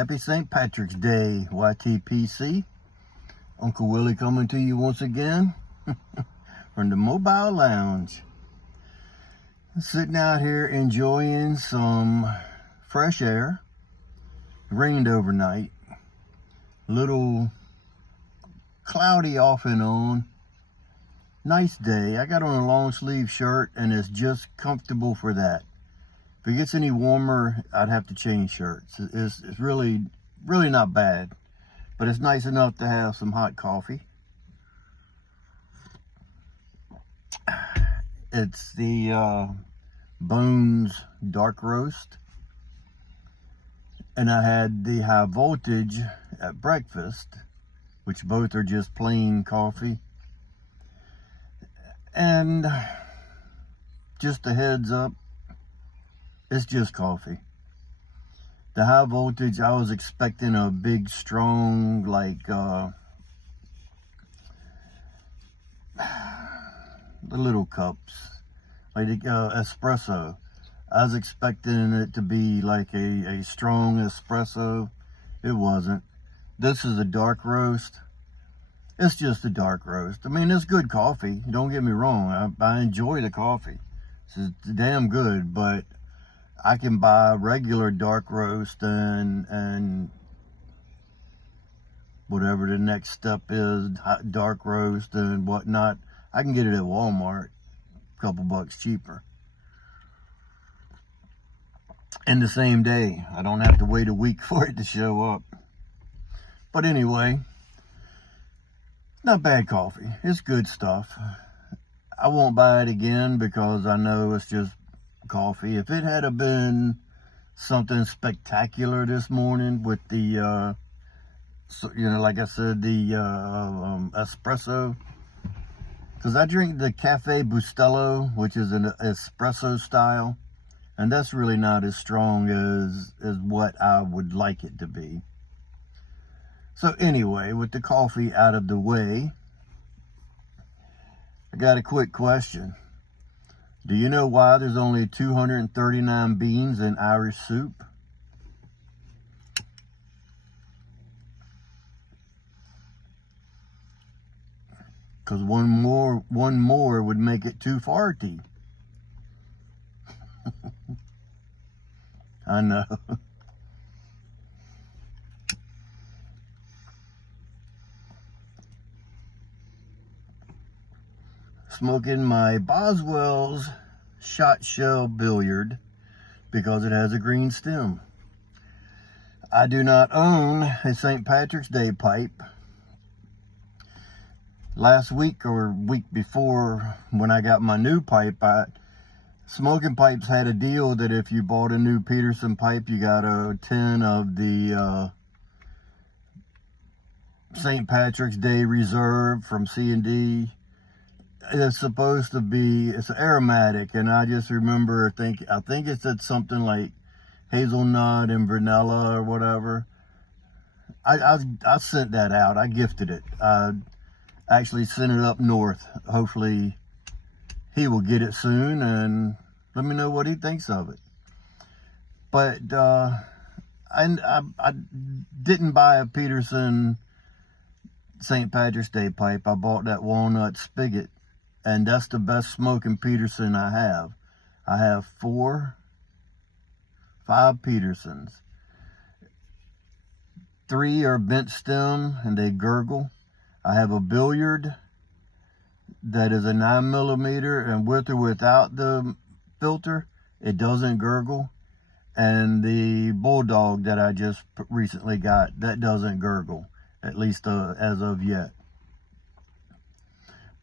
Happy St. Patrick's Day, YTPC. Uncle Willie coming to you once again from the Mobile Lounge. Sitting out here enjoying some fresh air. Rained overnight. Little cloudy off and on. Nice day. I got on a long sleeve shirt and it's just comfortable for that. If it gets any warmer, I'd have to change shirts. It's really not bad. But it's nice enough to have some hot coffee. It's the Bones Dark Roast. And I had the High Voltage at breakfast, which both are just plain coffee. And just a heads up, it's just coffee. The High Voltage, I was expecting a big, strong, like, the little cups, like espresso. I was expecting it to be like a strong espresso. It wasn't. This is a dark roast. It's just a dark roast. I mean, it's good coffee. Don't get me wrong. I enjoy the coffee. It's damn good, but I can buy regular dark roast and whatever the next step is, dark roast and whatnot. I can get it at Walmart, a couple bucks cheaper. In the same day. I don't have to wait a week for it to show up. But anyway, not bad coffee. It's good stuff. I won't buy it again because I know it's just coffee. If it had been something spectacular this morning with the, like I said, the espresso, because I drink the Cafe Bustelo, which is an espresso style, and that's really not as strong as what I would like it to be. So anyway, with the coffee out of the way, I got a quick question. Do you know why there's only 239 beans in Irish soup? Because one more would make it 240. I know. Smoking my Boswell's shot shell billiard because it has a green stem. I do not own a St. Patrick's Day pipe. Last week or week before, when I got my new pipe, Smoking Pipes had a deal that if you bought a new Peterson pipe, you got a tin of the St. Patrick's Day Reserve from C&D. It's supposed to be, it's aromatic, and I just remember I think it said something like hazelnut and vanilla or whatever. I sent that out. I gifted it. I actually sent it up north. Hopefully he will get it soon and let me know what he thinks of it. But I didn't buy a Peterson St. Patrick's Day pipe. I bought that walnut spigot. And that's the best smoking Peterson I have. I have 5 Petersons. 3 are bent stem and they gurgle. I have a billiard that is a 9mm, and with or without the filter, it doesn't gurgle. And the Bulldog that I just recently got, that doesn't gurgle, at least as of yet.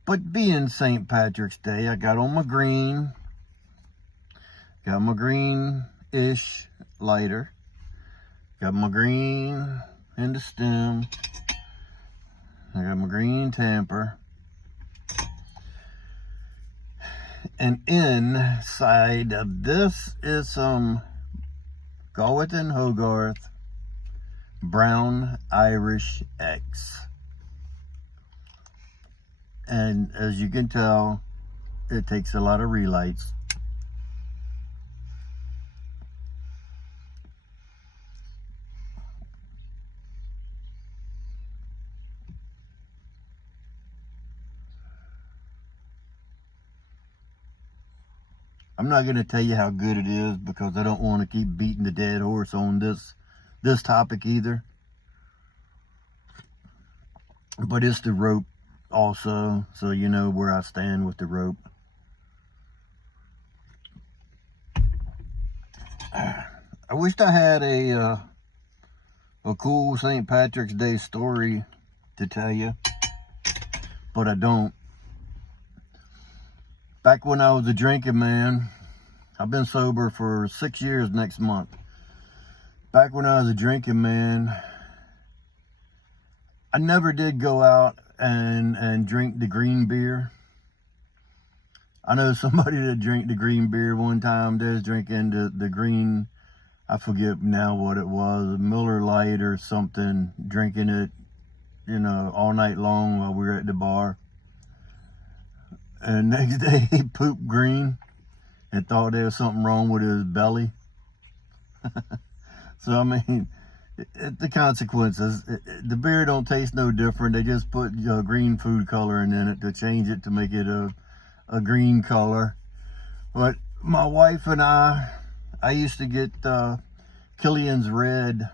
But being St. Patrick's Day, I got on my green. Got my green-ish lighter. Got my green in the stem. I got my green tamper. And inside of this is some Galwith and Hogarth Brown Irish X. And as you can tell, it takes a lot of relights. I'm not going to tell you how good it is because I don't want to keep beating the dead horse on this topic either. But it's the rope also, so you know where I stand with the rope. I wished I had a cool St. Patrick's Day story to tell you, but I don't. Back when I was a drinking man, I've been sober for 6 years next month. Back when I was a drinking man, I never did go out and drink the green beer. I know somebody that drank the green beer one time. They was drinking the green, I forget now what it was, Miller Lite or something, drinking it, you know, all night long while we were at the bar. And next day he pooped green and thought there was something wrong with his belly. So, I mean, the consequences, the beer don't taste no different. They just put green food coloring in it to change it to make it a green color. But my wife and I used to get Killian's Red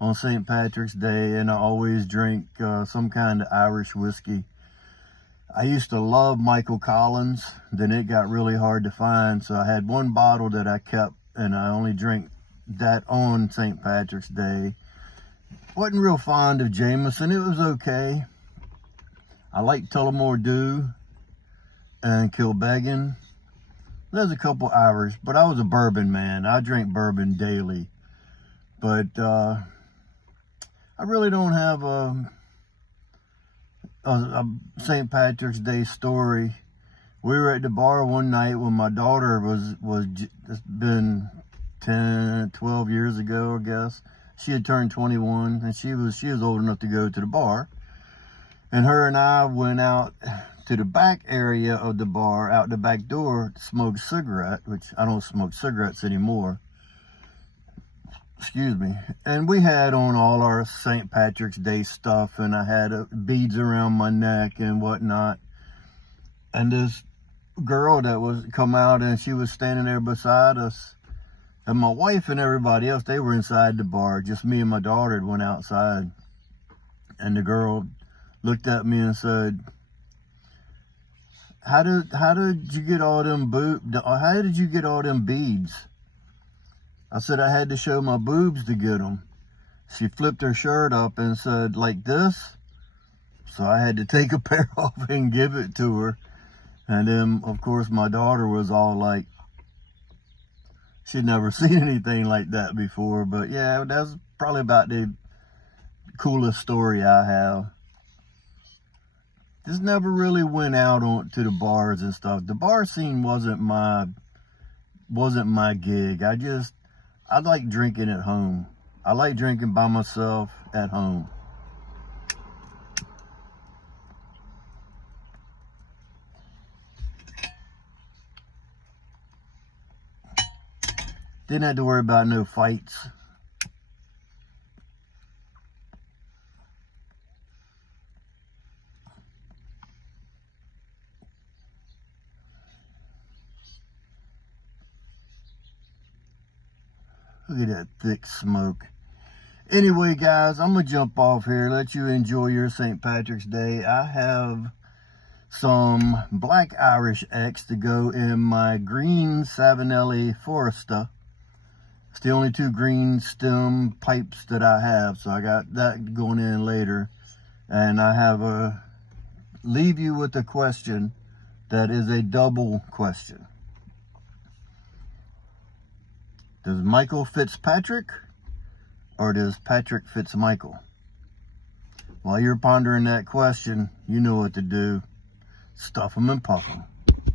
on St. Patrick's Day, and I always drink some kind of Irish whiskey. I used to love Michael Collins, then it got really hard to find, so I had one bottle that I kept, and I only drank that on St. Patrick's Day. Wasn't real fond of Jameson. It was okay. I liked Tullamore Dew and Kilbeggan. There's a couple Irish, but I was a bourbon man. I drank bourbon daily. But I really don't have a St. Patrick's Day story. We were at the bar one night when my daughter it's been 10, 12 years ago, I guess. She had turned 21, and she was old enough to go to the bar. And her and I went out to the back area of the bar, out the back door, to smoke a cigarette, which I don't smoke cigarettes anymore. Excuse me. And we had on all our St. Patrick's Day stuff, and I had beads around my neck and whatnot. And this girl that was come out, and she was standing there beside us. And my wife and everybody else, they were inside the bar. Just me and my daughter went outside. And the girl looked at me and said, How did you get all them how did you get all them beads? I said, I had to show my boobs to get them. She flipped her shirt up and said, like this? So I had to take a pair off and give it to her. And then, of course, my daughter was all like, she'd never seen anything like that before. But yeah, that's probably about the coolest story I have. Just never really went out to the bars and stuff. The bar scene wasn't my gig. I like drinking at home. I like drinking by myself at home. Didn't have to worry about no fights. Look at that thick smoke. Anyway, guys, I'm going to jump off here, let you enjoy your St. Patrick's Day. I have some Black Irish X to go in my green Savinelli Foresta. It's the only two green stem pipes that I have, so I got that going in later. And I have leave you with a question that is a double question. Does Michael Fitzpatrick or does Patrick Fitzmichael? While you're pondering that question, you know what to do. Stuff them and puff them.